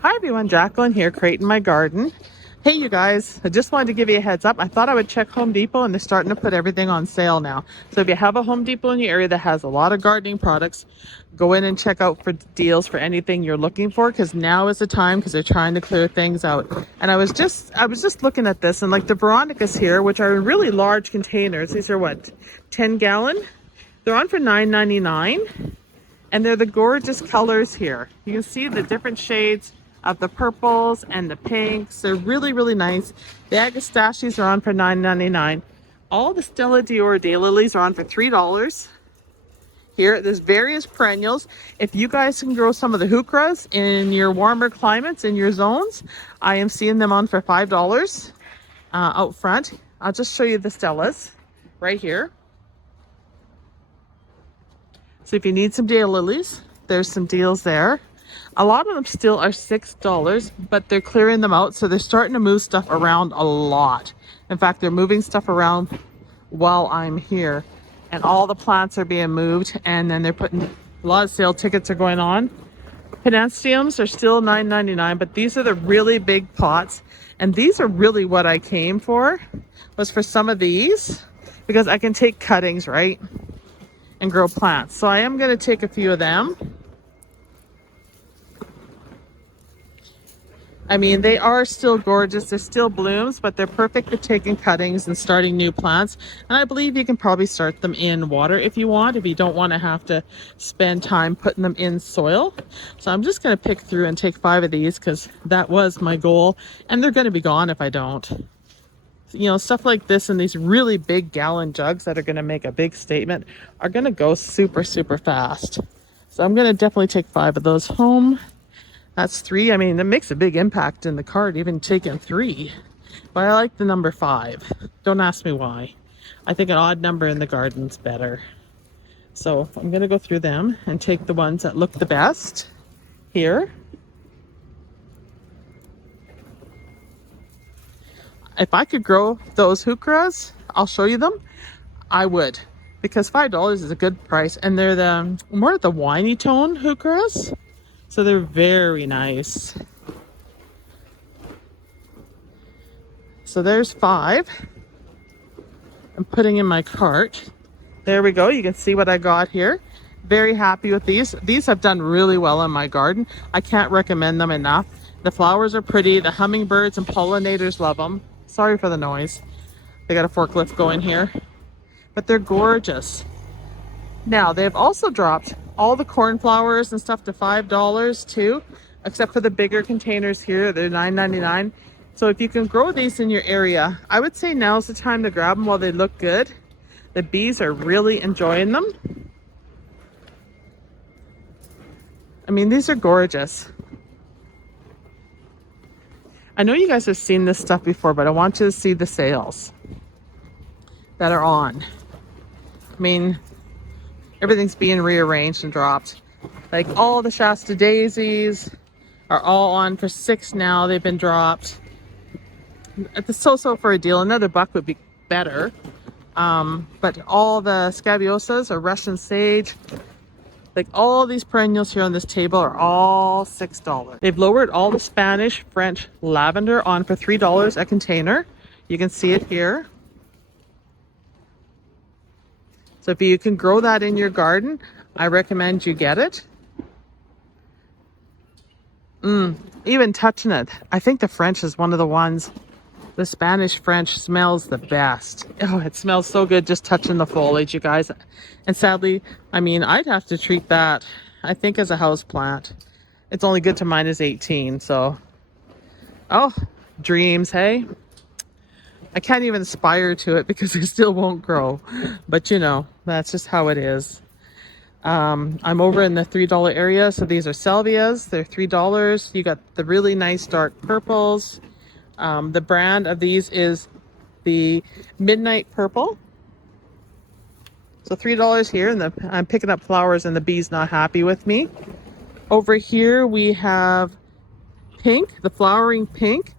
Hi everyone, Jacqueline here, creating my garden. Hey you guys, I just wanted to give you a heads up. I thought I would check Home Depot and they're starting to put everything on sale now. So if you have a Home Depot in your area that has a lot of gardening products, go in and check out for deals for anything you're looking for, because now is the time, because they're trying to clear things out. And I was just looking at this, and like the Veronicas here, which are in really large containers. These are what, 10-gallon? They're on for $9.99. And they're the gorgeous colors here. You can see the different shades of the purples and the pinks. They're really, really nice. The Agastaches are on for $9.99. All the Stella Dior daylilies are on for $3. Here, there's various perennials. If you guys can grow some of the heucheras in your warmer climates, in your zones, I am seeing them on for $5 out front. I'll just show you the Stellas right here. So if you need some daylilies, there's some deals there. A lot of them still are $6, but they're clearing them out. So they're starting to move stuff around a lot. In fact, they're moving stuff around while I'm here. And all the plants are being moved. And then they're putting, a lot of sale tickets are going on. Panaceums are still $9.99, but these are the really big pots. And these are really what I came for, was for some of these. Because I can take cuttings, right? And grow plants. So I am going to take a few of them. I mean, they are still gorgeous. They're still blooms, but they're perfect for taking cuttings and starting new plants. And I believe you can probably start them in water if you want, if you don't want to have to spend time putting them in soil. So I'm just going to pick through and take 5 of these, because that was my goal. And they're going to be gone if I don't. You know, stuff like this in these really big gallon jugs that are going to make a big statement are going to go super, super fast. So I'm going to definitely take 5 of those home. That's 3. I mean, that makes a big impact in the cart, even taking 3. But I like the number 5. Don't ask me why. I think an odd number in the garden's better. So I'm going to go through them and take the ones that look the best here. If I could grow those heucheras, I'll show you them, I would. Because $5 is a good price. And they're the more the winey tone heucheras. So they're very nice. So there's 5. I'm putting in my cart. There we go. You can see what I got here. Very happy with these. These have done really well in my garden. I can't recommend them enough. The flowers are pretty. The hummingbirds and pollinators love them. Sorry for the noise. They got a forklift going here. But they're gorgeous. Now, they've also dropped all the cornflowers and stuff to $5 too, except for the bigger containers here. They're $9.99. So if you can grow these in your area, I would say now's the time to grab them while they look good. The bees are really enjoying them. I mean, these are gorgeous. I know you guys have seen this stuff before, but I want you to see the sales that are on. I mean, everything's being rearranged and dropped. Like all the Shasta daisies are all on for $6 now. They've been dropped. It's so for a deal. Another buck would be better. But all the scabiosas or Russian sage, like all these perennials here on this table are all $6. They've lowered all the Spanish, French lavender on for $3 a container. You can see it here. So if you can grow that in your garden, I recommend you get it. Even touching it, I think the French is one of the ones. The Spanish French smells the best. Oh, it smells so good just touching the foliage, you guys. And sadly, I mean, I'd have to treat that, I think, as a house plant. It's only good to -18, so. Oh, dreams, hey? I can't even aspire to it because it still won't grow. But you know, that's just how it is. I'm over in the $3 area. So these are salvias. They're $3. You got the really nice dark purples. The brand of these is the Midnight Purple. So $3 here, and I'm picking up flowers and the bee's not happy with me. Over here we have pink, the flowering pink,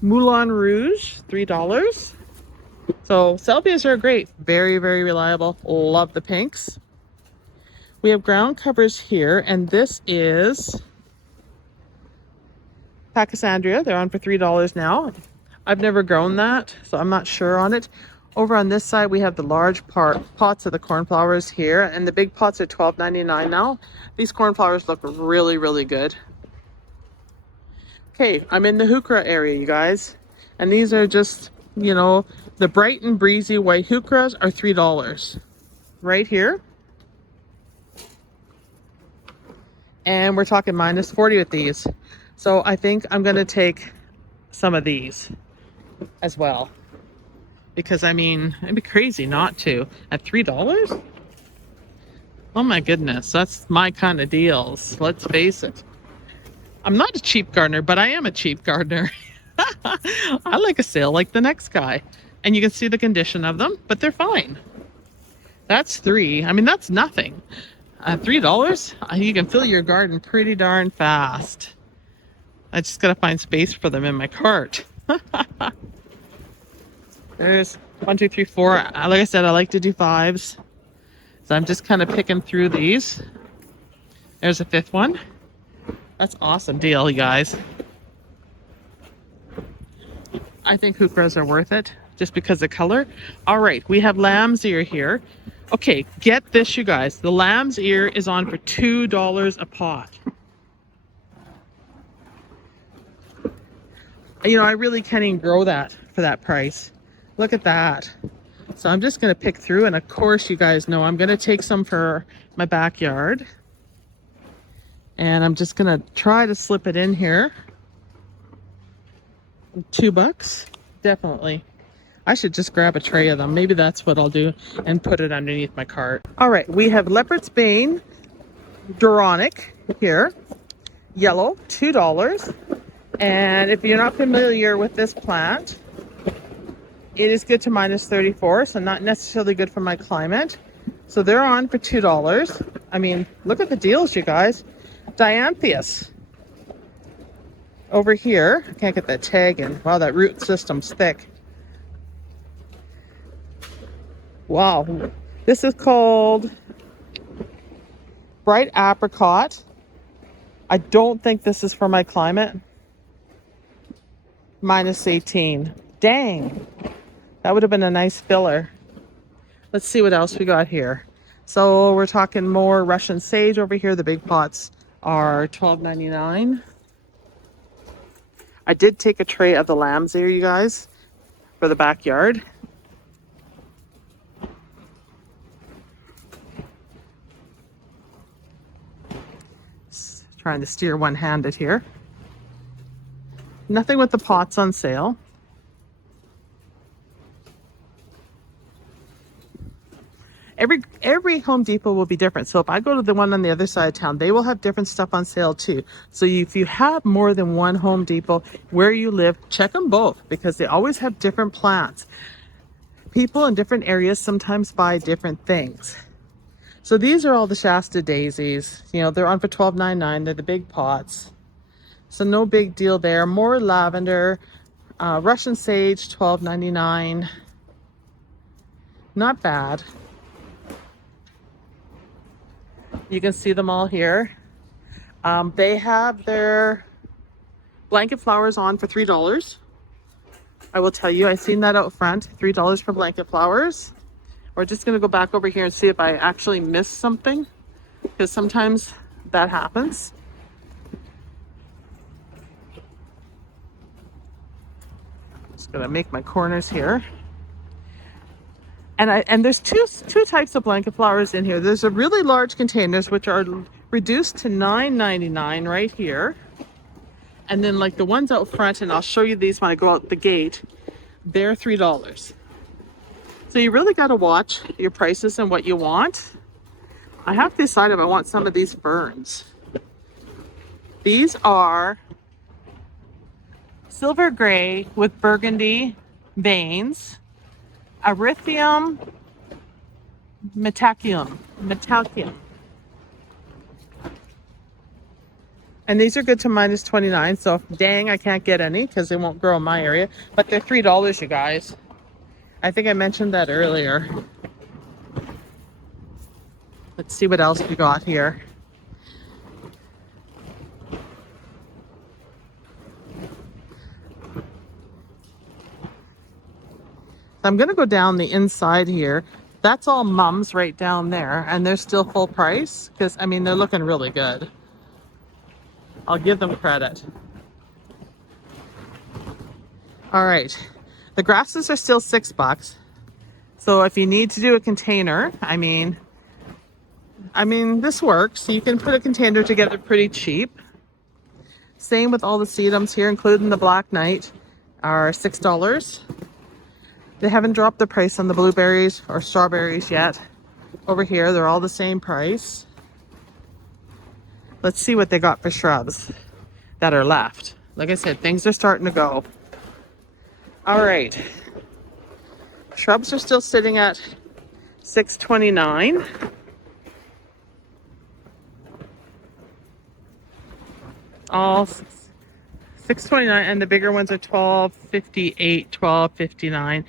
Moulin Rouge, $3. So salvias are great, very, very reliable. Love the pinks. We have ground covers here, and this is Pachysandria, they're on for $3 now. I've never grown that, so I'm not sure on it. Over on this side, we have the large pots of the cornflowers here, and the big pots are $12.99 now. These cornflowers look really, really good. Okay, I'm in the heuchera area, you guys. And these are just, you know, the bright and breezy white heucheras are $3 right here. And we're talking minus 40 with these. So I think I'm going to take some of these as well. Because, I mean, it'd be crazy not to. At $3? Oh my goodness, that's my kind of deals. Let's face it. I'm not a cheap gardener, but I am a cheap gardener. I like a sale like the next guy. And you can see the condition of them, but they're fine. That's $3. I mean, that's nothing. $3, you can fill your garden pretty darn fast. I just gotta find space for them in my cart. There's 1, 2, 3, 4. Like I said, I like to do 5s. So I'm just kind of picking through these. There's a 5th one. That's awesome deal, you guys. I think heucheras are worth it just because of color. All right, we have lamb's ear here. Okay, get this, you guys. The lamb's ear is on for $2 a pot. You know, I really can't even grow that for that price. Look at that. So I'm just going to pick through, and of course you guys know I'm going to take some for my backyard. And I'm just going to try to slip it in here. $2, definitely. I should just grab a tray of them. Maybe that's what I'll do and put it underneath my cart. All right, we have Leopard's Bane Duronic here. Yellow, $2. And if you're not familiar with this plant, it is good to minus 34, so not necessarily good for my climate. So they're on for $2. I mean, look at the deals, you guys. Dianthus. Over here, I can't get that tag in. Wow, that root system's thick. Wow, this is called Bright Apricot. I don't think this is for my climate. Minus 18. Dang, that would have been a nice filler. Let's see what else we got here. So we're talking more Russian sage over here. The big pots are $12.99. I did take a tray of the lamb's ear, you guys, for the backyard. Trying to steer one-handed here. Nothing with the pots on sale. Every Home Depot will be different. So if I go to the one on the other side of town, they will have different stuff on sale too. So if you have more than one Home Depot where you live, check them both because they always have different plants. People in different areas sometimes buy different things. So these are all the Shasta daisies. You know, they're on for $12.99. They're the big pots. So no big deal there. More lavender. Russian sage, $12.99. Not bad. You can see them all here. They have their blanket flowers on for $3. I will tell you, I've seen that out front. $3 for blanket flowers. We're just going to go back over here and see if I actually missed something, because sometimes that happens. Just going to make my corners here. And there's two types of blanket flowers in here. There's a really large containers, which are reduced to $9.99 right here. And then like the ones out front, and I'll show you these when I go out the gate, they're $3. So you really got to watch your prices and what you want. I have to decide if I want some of these ferns. These are silver gray with burgundy veins. Erythium metallium. And these are good to minus 29. So dang, I can't get any because they won't grow in my area. But they're $3, you guys. I think I mentioned that earlier. Let's see what else we got here. I'm going to go down the inside here. That's all mums right down there, and they're still full price because, I mean, they're looking really good. I'll give them credit. All right. The grasses are still $6. So if you need to do a container, I mean, this works. You can put a container together pretty cheap. Same with all the sedums here, including the Black Knight, are $6. They haven't dropped the price on the blueberries or strawberries yet. Over here, they're all the same price. Let's see what they got for shrubs that are left. Like I said, things are starting to go. All right. Shrubs are still sitting at $6.29. All $6.29, and the bigger ones are $12.58, $12.59.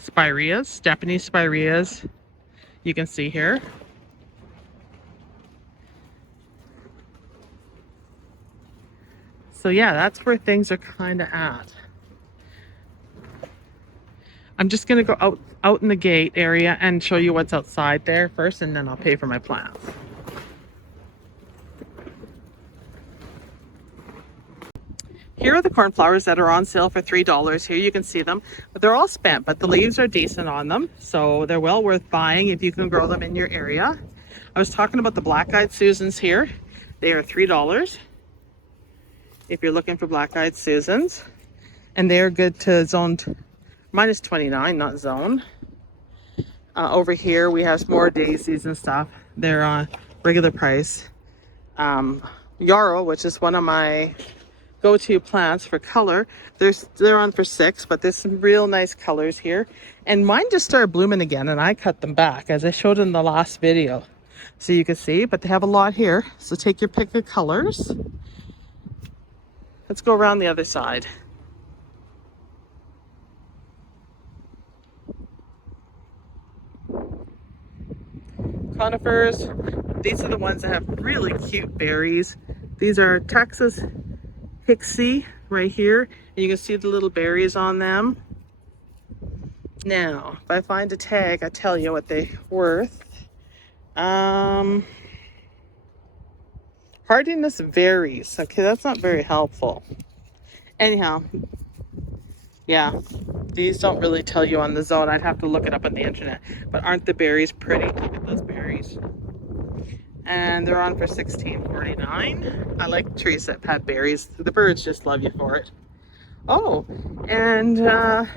Spireas, Japanese spireas, you can see here. So yeah, that's where things are kind of at. I'm just gonna go out in the gate area and show you what's outside there first, and then I'll pay for my plants. Here are the cornflowers that are on sale for $3. Here you can see them, but they're all spent, but the leaves are decent on them, so they're well worth buying if you can grow them in your area. I was talking about the black-eyed Susans here. They are $3 if you're looking for black-eyed Susans, and they are good to zone minus 29, not zone. Over here we have more daisies and stuff. They're on regular price. Yarrow, which is one of my go-to plants for color, they're on for $6, but there's some real nice colors here, and mine just started blooming again, and I cut them back as I showed in the last video, so you can see. But they have a lot here, so take your pick of colors. Let's go around the other side. Conifers, these are the ones that have really cute berries. These are Texas Pixie right here, and you can see the little berries on them. Now, if I find a tag, I tell you what they're worth. Hardiness varies. Okay, that's not very helpful. Anyhow, yeah, these don't really tell you on the zone. I'd have to look it up on the internet. But aren't the berries pretty? Look at those berries. And they're on for $16.49. I like trees that have berries. The birds just love you for it. Oh, and a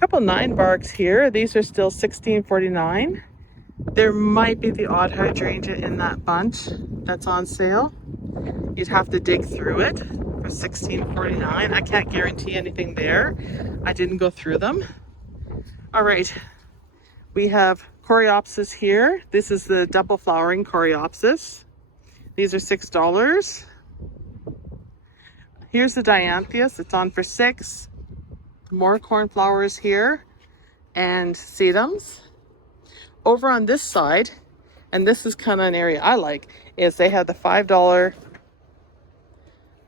couple 9 barks here. These are still $16.49. There might be the odd hydrangea in that bunch that's on sale. You'd have to dig through it for $16.49. I can't guarantee anything there. I didn't go through them. All right, we have Coreopsis here. This is the double flowering Coreopsis. These are $6. Here's the Dianthias. It's on for $6. More cornflowers here and sedums. Over on this side, and this is kind of an area I like, is they have the $5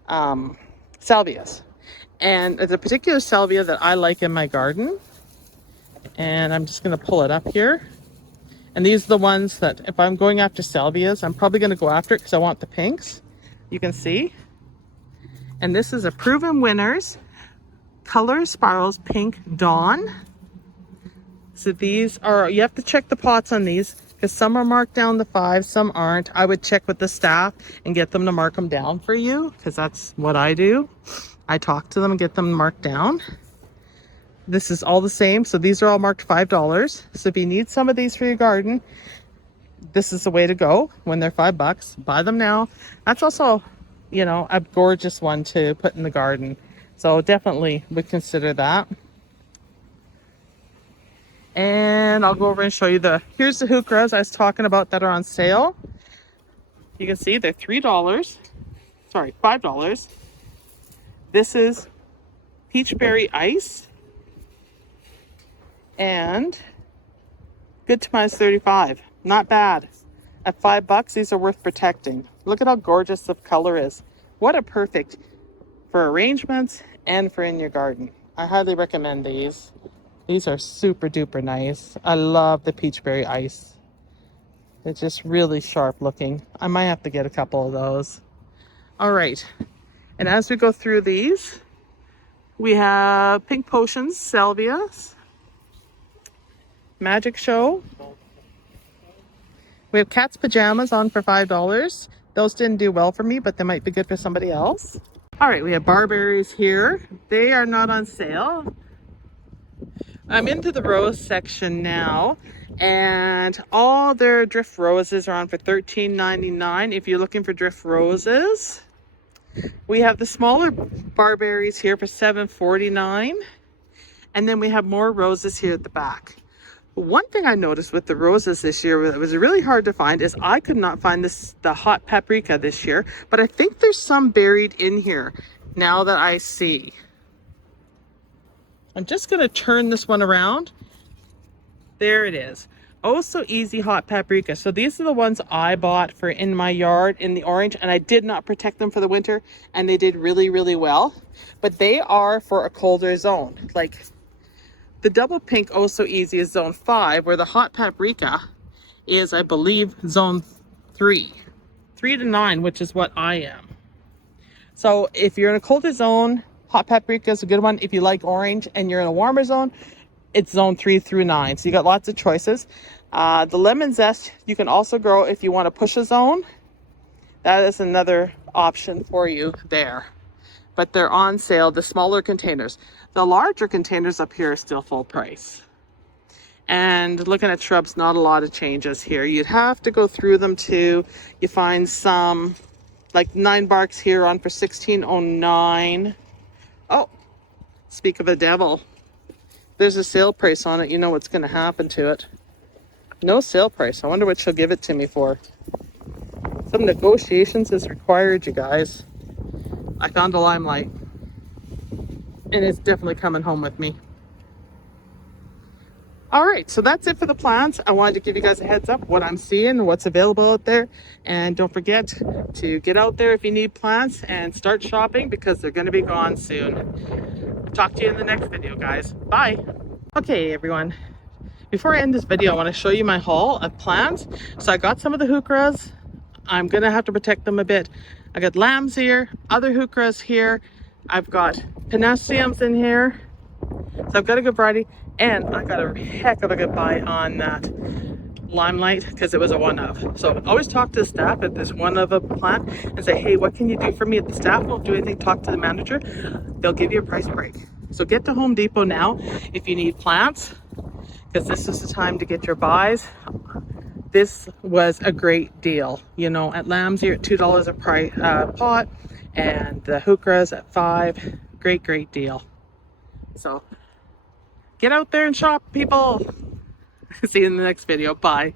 salvias. And there's a particular salvia that I like in my garden. And I'm just going to pull it up here. And these are the ones that, if I'm going after salvias, I'm probably going to go after it because I want the pinks. You can see. And this is a Proven Winners Color Spirals Pink Dawn. So these are, you have to check the pots on these because some are marked down to 5, some aren't. I would check with the staff and get them to mark them down for you because that's what I do. I talk to them and get them marked down. This is all the same. So these are all marked $5. So if you need some of these for your garden, this is the way to go. When they're $5, buy them now. That's also, you know, a gorgeous one to put in the garden. So definitely would consider that. And I'll go over and show you here's the heucheras I was talking about that are on sale. You can see they're $3. Sorry, $5. This is Peachberry Ice. And good to minus 35. Not bad. At $5, these are worth protecting. Look at how gorgeous the color is. What a perfect for arrangements and for in your garden. I highly recommend these. These are super duper nice. I love the peachberry ice. It's just really sharp looking. I might have to get a couple of those. All right. And as we go through these, we have Pink Potions, Salvias, Magic Show. We have Cat's Pajamas on for $5. Those didn't do well for me, but they might be good for somebody else. All right, we have barberries here. They are not on sale. I'm into the rose section now, and all their drift roses are on for $13.99 if you're looking for drift roses. We have the smaller barberries here for $7.49, and then we have more roses here at the back. One thing I noticed with the roses this year that was really hard to find is I could not find the hot paprika this year, but I think there's some buried in here now that I see. I'm just going to turn this one around. There it is. Oh, so easy hot paprika. So these are the ones I bought for in my yard in the orange, and I did not protect them for the winter, and they did really, really well. But they are for a colder zone. Like the double pink Oh So Easy is zone 5, where the hot paprika is, I believe, zone 3. 3 to 9, which is what I am. So if you're in a colder zone, hot paprika is a good one. If you like orange and you're in a warmer zone, it's zone 3 through 9. So you got lots of choices. The lemon zest you can also grow if you want to push a zone. That is another option for you there. But they're on sale, the smaller containers. The larger containers up here are still full price. And looking at shrubs, not a lot of changes here. You'd have to go through them too. You find some, like 9 barks here on for $16.09. Oh, speak of a devil. There's a sale price on it. You know what's going to happen to it. No sale price. I wonder what she'll give it to me for. Some negotiations is required, you guys. I found a limelight. And it's definitely coming home with me. All right, so that's it for the plants. I wanted to give you guys a heads up what I'm seeing, what's available out there. And don't forget to get out there if you need plants and start shopping because they're going to be gone soon. Talk to you in the next video, guys. Bye. Okay, everyone. Before I end this video, I want to show you my haul of plants. So I got some of the heucheras. I'm going to have to protect them a bit. I got lambs here, other heucheras here. I've got panaceums in here. So I've got a good variety. And I got a heck of a good buy on that limelight because it was a one-of. So always talk to the staff if there's one of a plant and say, hey, what can you do for me? If the staff won't do anything, talk to the manager. They'll give you a price break. So get to Home Depot now if you need plants, because this is the time to get your buys. This was a great deal. You know, at Lambs you're at $2 a pot, and the heucheras at $5. Great deal. So get out there and shop, people. See you in the next video. Bye.